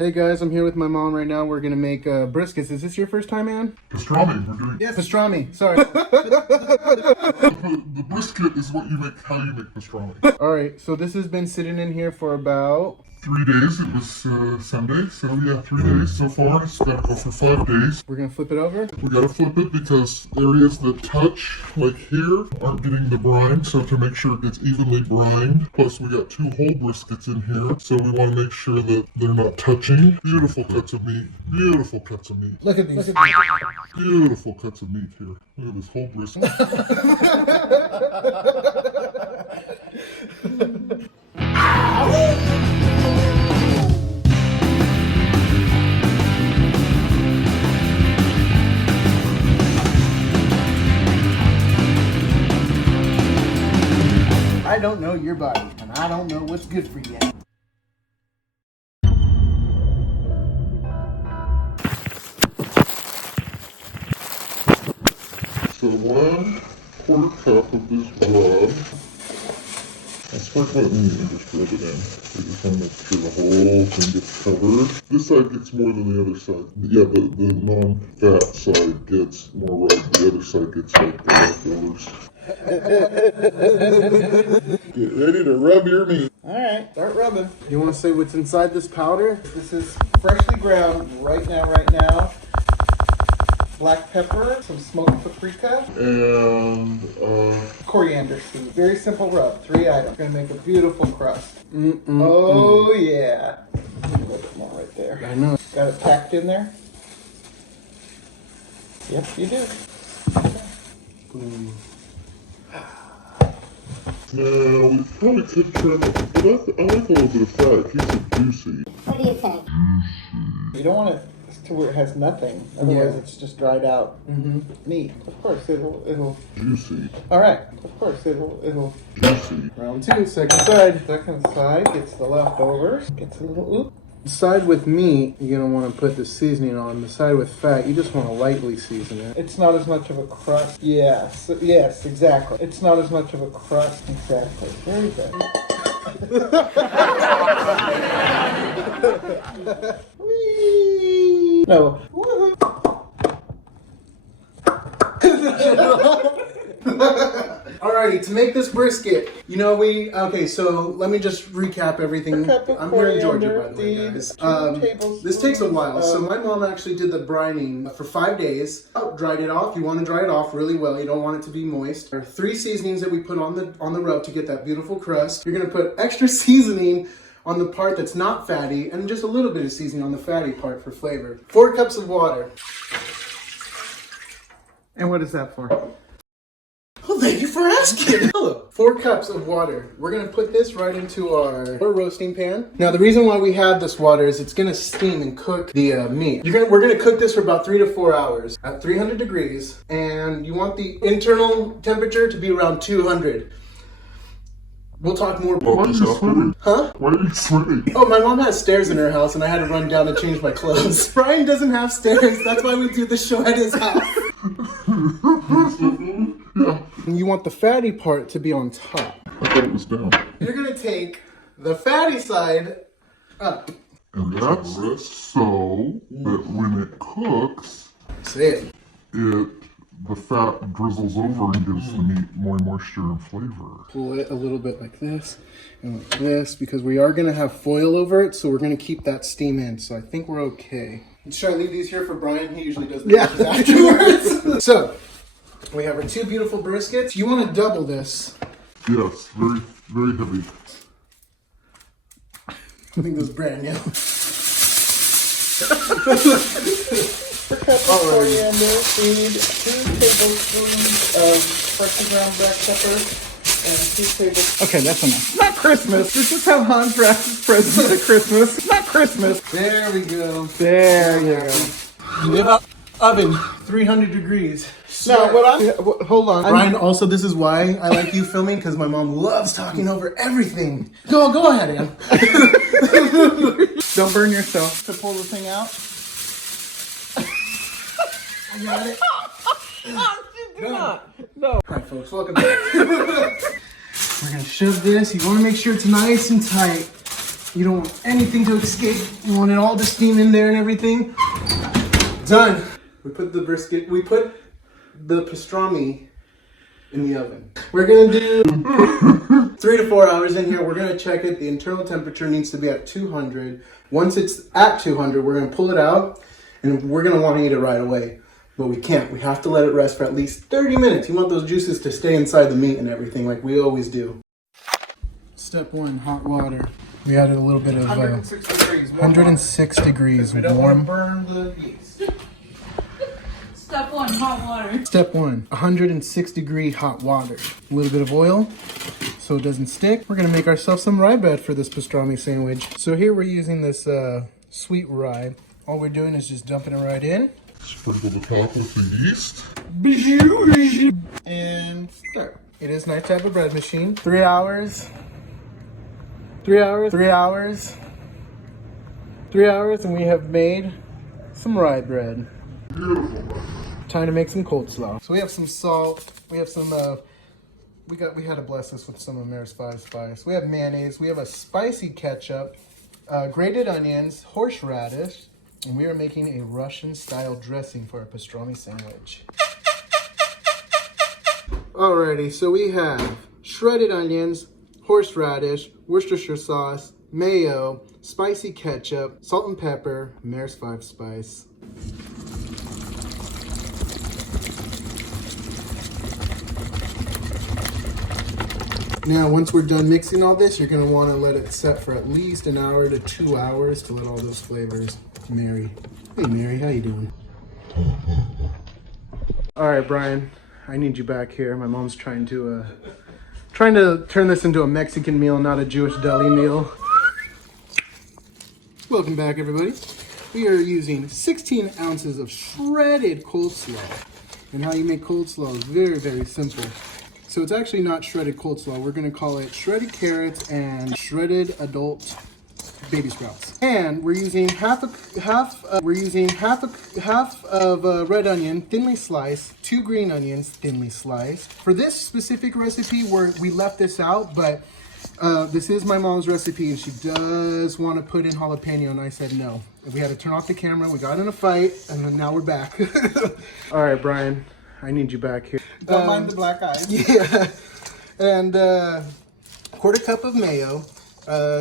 Hey guys, I'm here with my mom right now. We're gonna make briskets. Is this your first time, Ann? Pastrami, we're doing. Yes, pastrami. Sorry. The brisket is what you make, how you make pastrami. All right, so this has been sitting in here for about 3 days. It was Sunday, so yeah, 3 days so far. It's got to go for 5 days. We're gonna flip it over. We got to flip it because areas that touch, like here, aren't getting the brine. So to make sure it gets evenly brined. Plus, we got 2 whole briskets in here, so we want to make sure that they're not touching. Beautiful cuts of meat. Beautiful cuts of meat. Look at these. Beautiful cuts of meat here. Look at this whole brisket. I don't know your body, and I don't know what's good for you. So 1/4 cup of this rub. I'll sprinkle it in and just rub it in. We just want to make sure the whole thing gets covered. This side gets more than the other side. Yeah, the non-fat side gets more rub. The other side gets like the leftovers. Get ready to rub your meat. All right, start rubbing. You want to say what's inside this powder? This is freshly ground right now. Black pepper, some smoked paprika, And coriander seed. Very simple rub. 3 items. Gonna make a beautiful crust. Oh yeah. A little bit more right there. I know. Got it packed in there? Yep, you do. Boom. now we probably could trim it, but I like a little bit of fat. It keeps it juicy. What do you think? You don't want it to where it has nothing. Otherwise, it's just dried out meat. Of course, it'll. Juicy. All right. Of course, it'll. Juicy. Round 2, second side. Second side gets the leftovers. Gets a little oop. The side with meat, you're gonna want to put the seasoning on. The side with fat, you just want to lightly season it. It's not as much of a crust. Yes, exactly. It's not as much of a crust. Exactly. Very good. Whee! No. Alrighty, to make this brisket, so let me just recap everything. I'm here in Georgia, by the way, guys. This takes a while. So my mom actually did the brining for 5 days. Dried it off. You want to dry it off really well. You don't want it to be moist. There are 3 seasonings that we put on the rub to get that beautiful crust. You're gonna put extra seasoning on the part that's not fatty, and just a little bit of seasoning on the fatty part for flavor. 4 cups of water. And what is that for? Well, thank you for asking. 4 cups of water. We're gonna put this right into our roasting pan. Now, the reason why we have this water is it's gonna steam and cook the meat. We're gonna cook this for about 3 to 4 hours at 300 degrees, and you want the internal temperature to be around 200. We'll talk more about this afterwards. Huh? Why are you sweating? Oh, my mom has stairs in her house, and I had to run down and change my clothes. Brian doesn't have stairs. That's why we do the show at his house. Yeah. You want the fatty part to be on top. I thought it was down. You're gonna take the fatty side up. And that's so that when it cooks, the fat drizzles over and gives the meat more moisture and flavor. Pull it a little bit like this and like this, because we are gonna have foil over it, so we're gonna keep that steam in. So I think we're okay. Should I leave these here for Brian? He usually does the dishes afterwards. So we have our 2 beautiful briskets. You want to double this. Yes, very, very heavy. I think this is brand new. Coriander seed, 2 tablespoons of freshly ground black pepper, and 2 tablespoons. Okay, that's enough. Not Christmas. This is how Hans wraps his presents at Christmas. Not Christmas. There we go. There you go. Oven, 300 degrees. Now, hold on. Brian, also, this is why I like you filming, because my mom loves talking over everything. Go ahead, Ann. Don't burn yourself. To pull the thing out. I got it. No. Hi, folks. Welcome back. We're going to shove this. You want to make sure it's nice and tight. You don't want anything to escape. You want it all to steam in there and everything. Done. We put the pastrami in the oven. We're gonna do 3 to 4 hours in here. We're gonna check it. The internal temperature needs to be at 200. Once it's at 200, we're gonna pull it out and we're gonna want to eat it right away. But we can't. We have to let it rest for at least 30 minutes. You want those juices to stay inside the meat and everything like we always do. Step 1, hot water. We added a little bit of 106 degrees. 106 degrees We don't want warm. to burn the yeast. Step 1, hot water. Step 1, 106 degree hot water. A little bit of oil so it doesn't stick. We're gonna make ourselves some rye bread for this pastrami sandwich. So here we're using this sweet rye. All we're doing is just dumping it right in. Sprinkle the top with the yeast. And start. It is nice to have a bread machine. 3 hours. 3 hours. 3 hours. 3 hours, and we have made some rye bread. Beautiful. Time to make some cold slaw. So we have some salt. We have some. We had to bless this with some of Mare's 5 spice. We have mayonnaise. We have a spicy ketchup, grated onions, horseradish, and we are making a Russian-style dressing for our pastrami sandwich. Alrighty, so we have shredded onions, horseradish, Worcestershire sauce, mayo, spicy ketchup, salt and pepper, Mare's 5 spice. Now, once we're done mixing all this, you're gonna wanna let it set for at least an hour to 2 hours to let all those flavors marry. Hey Mary, how you doing? All right, Brian, I need you back here. My mom's trying to turn this into a Mexican meal, not a Jewish deli meal. Welcome back, everybody. We are using 16 ounces of shredded coleslaw. And how you make coleslaw is very, very simple. So it's actually not shredded coleslaw. We're gonna call it shredded carrots and shredded adult baby sprouts. And we're using half of red onion, thinly sliced, 2 green onions, thinly sliced. For this specific recipe, we left this out, but this is my mom's recipe, and she does want to put in jalapeno, and I said no. We had to turn off the camera. We got in a fight, and then now we're back. All right, Brian, I need you back here. Don't mind the black eyes. Yeah, and 1/4 cup of mayo,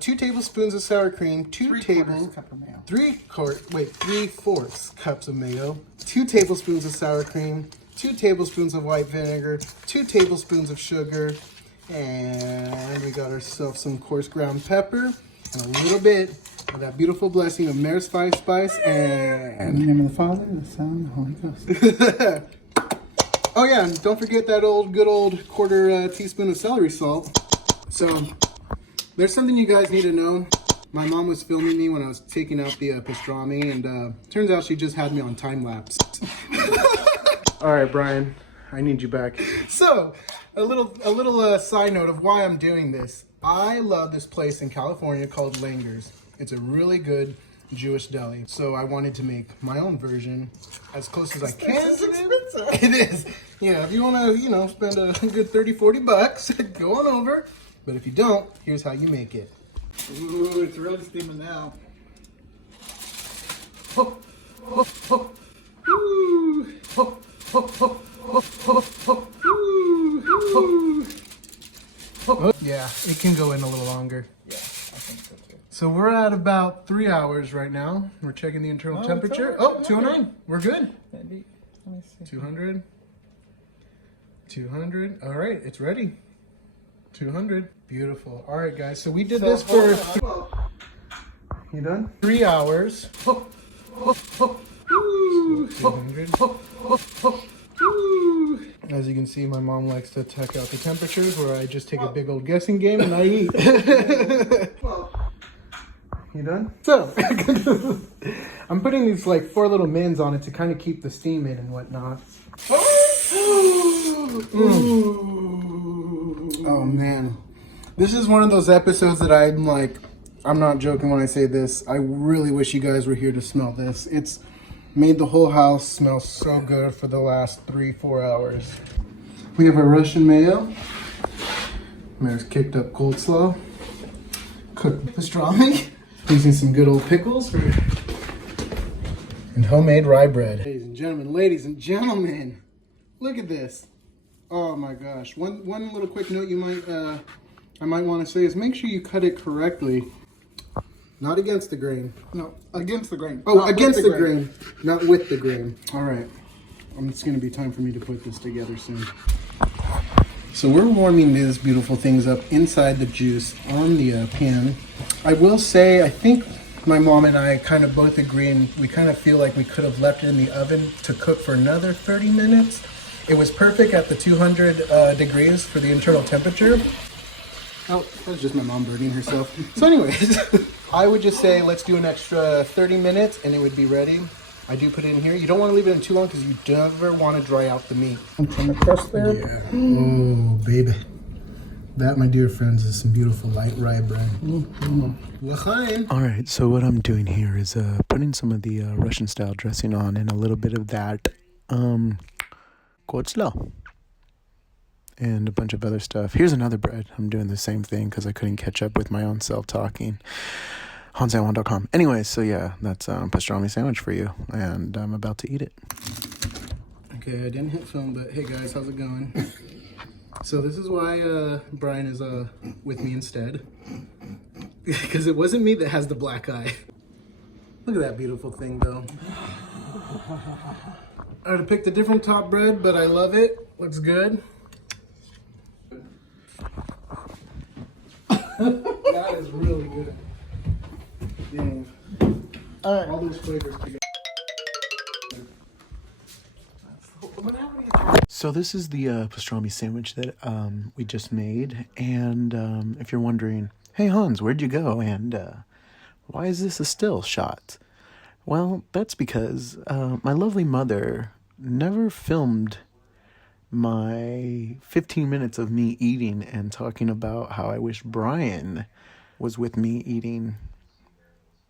2 tablespoons of sour cream, 3/4 cup of mayo, 3/4 cups of mayo, 2 tablespoons of sour cream, 2 tablespoons of white vinegar, 2 tablespoons of sugar, and we got ourselves some coarse ground pepper, and a little bit of that beautiful blessing of Mare's 5 spice, and In the name of the Father, the Son, and the Holy Ghost. Oh yeah, and don't forget that good old 1/4 teaspoon of celery salt. So, there's something you guys need to know. My mom was filming me when I was taking out the pastrami, and turns out she just had me on time lapse. All right, Brian, I need you back. So, a little side note of why I'm doing this. I love this place in California called Langer's. It's a really good Jewish deli. So I wanted to make my own version as close as I can to them. It is. Yeah, if you want to, spend a good 30, 40 bucks, go on over. But if you don't, here's how you make it. Ooh, it's really steaming now. Ho, ho, ho. Ooh. Ho, ho, ho. Ho, ho, ho. Ooh. Ooh. Ho. Yeah, it can go in a little longer. Yeah, I think so too. So we're at about 3 hours right now. We're checking the internal temperature. Oh, 209. We're good. Let me see. 200. 200. All right, it's ready. 200. Beautiful. All right, guys. So we did this for... You done? 3 hours. 200. As you can see, my mom likes to check out the temperatures, where I just take a big old guessing game and I eat. You done? So, I'm putting these like 4 little mins on it to kind of keep the steam in and whatnot. Oh man. This is one of those episodes that I'm not joking when I say this. I really wish you guys were here to smell this. It's made the whole house smell so good for the last 3-4 hours. We have our Russian mayo. There's kicked up coleslaw. cooked pastrami. Using some good old pickles and homemade rye bread. Ladies and gentlemen, look at this. Oh my gosh. One little quick note I might want to say is make sure you cut it correctly. Not against the grain. No, against the grain. Oh, against the grain. Not with the grain. All right. It's going to be time for me to put this together soon. So we're warming these beautiful things up inside the juice on the pan. I will say, I think my mom and I kind of both agree, and we kind of feel like we could have left it in the oven to cook for another 30 minutes. It was perfect at the 200 degrees for the internal temperature. Oh, that was just my mom burning herself. So anyways, I would just say let's do an extra 30 minutes and it would be ready. I do put it in here. You don't want to leave it in too long because you never want to dry out the meat. From the crust there. Yeah. Oh, baby. That, my dear friends, is some beautiful light rye bread. L'chaim. All right, so what I'm doing here is putting some of the Russian-style dressing on and a little bit of that kotzla and a bunch of other stuff. Here's another bread. I'm doing the same thing because I couldn't catch up with my own self-talking. HansAndJuan.com. Anyway, so yeah, that's pastrami sandwich for you, and I'm about to eat it. Okay, I didn't hit film, but hey guys, how's it going? So this is why Brian is with me instead. Because it wasn't me that has the black eye. Look at that beautiful thing, though. I would have picked a different top bread, but I love it. Looks good. That is really good. Dang. All right. All those flavors together. So this is the pastrami sandwich that we just made, and if you're wondering, hey Hans, where'd you go, and why is this a still shot? Well, that's because my lovely mother never filmed my 15 minutes of me eating and talking about how I wish Brian was with me eating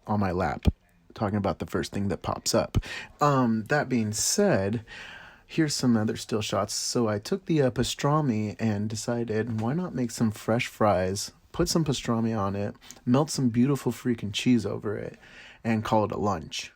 on my lap, talking about the first thing that pops up. That being said, here's some other still shots. So I took the pastrami and decided, why not make some fresh fries, put some pastrami on it, melt some beautiful freaking cheese over it, and call it a lunch.